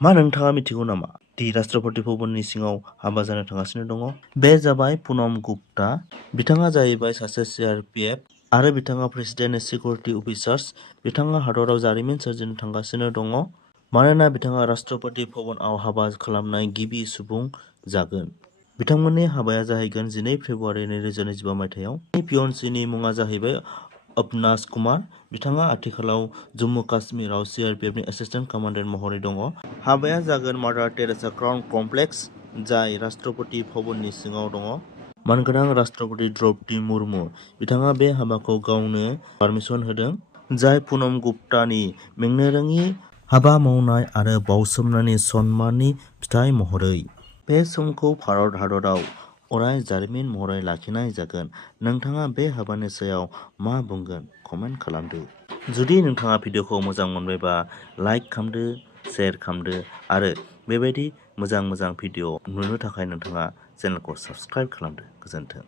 मा नोंथाङा मिथिगौ नामा दि राष्ट्रपति भवननि सिङाव हाबा जानो थांगासिनो दङ? बे जाबाय पुनम गुप्ता। बिथाङा जाहैबाय सासे CRPF आरो बिथाङा प्रेसिडेन्ट सिकिउरिटि अफिसार्स। बिथाङा हादराव जारिमिन सोरजिनो थांगासिनो दङ मानोना बिथाङा राष्ट्रपति भवनआव हाबा खालामनाय गिबि सुबुं जागोन। बिथांमोननि हाबाया जाहैगोन 12 फेब्रुआरि 2025 मायथाइयाव। फियन्सीनि मुङा जाहैबाय अवनाश कुमार। बिथाङा आथिखालाव जम्मु काश्मीराव CRPFनि एसिस्टेन्ट कमान्डेन्ट महरै दङ। हाबाया जागोन मादार टेरेसा क्राउन कमप्लेक्स, जाय राष्ट्रपति भवननि सिङाव दङ। मानगोनां राष्ट्रपति द्रौपदी मुर्मु बिथाङा बे हाबाखौ गावनो पारमिसन होदों, जाय पुनम गुप्तानि मेंनो रोङि हाबा मावनाय आरो बाउसोमनायनि सन्माननि फिथाइ महरै। बे समखौ भारत हादराव अराय जारिमिन महरै लाखिनाय जागोन। नोंथाङा बे हाबानि सायाव मा बुंगोन? कमेन्ट खालामदो। जुदि नोंथाङा भिडिअखौ मोजां मोनबायबा लाइक खालामदो, शेयार खालामदो आरो बेबायदि मोजां भिडिअ नुनो थाखाय नोंथाङा चेनेलखौ साबस्क्राइब खालामदो। गोजोन्थों।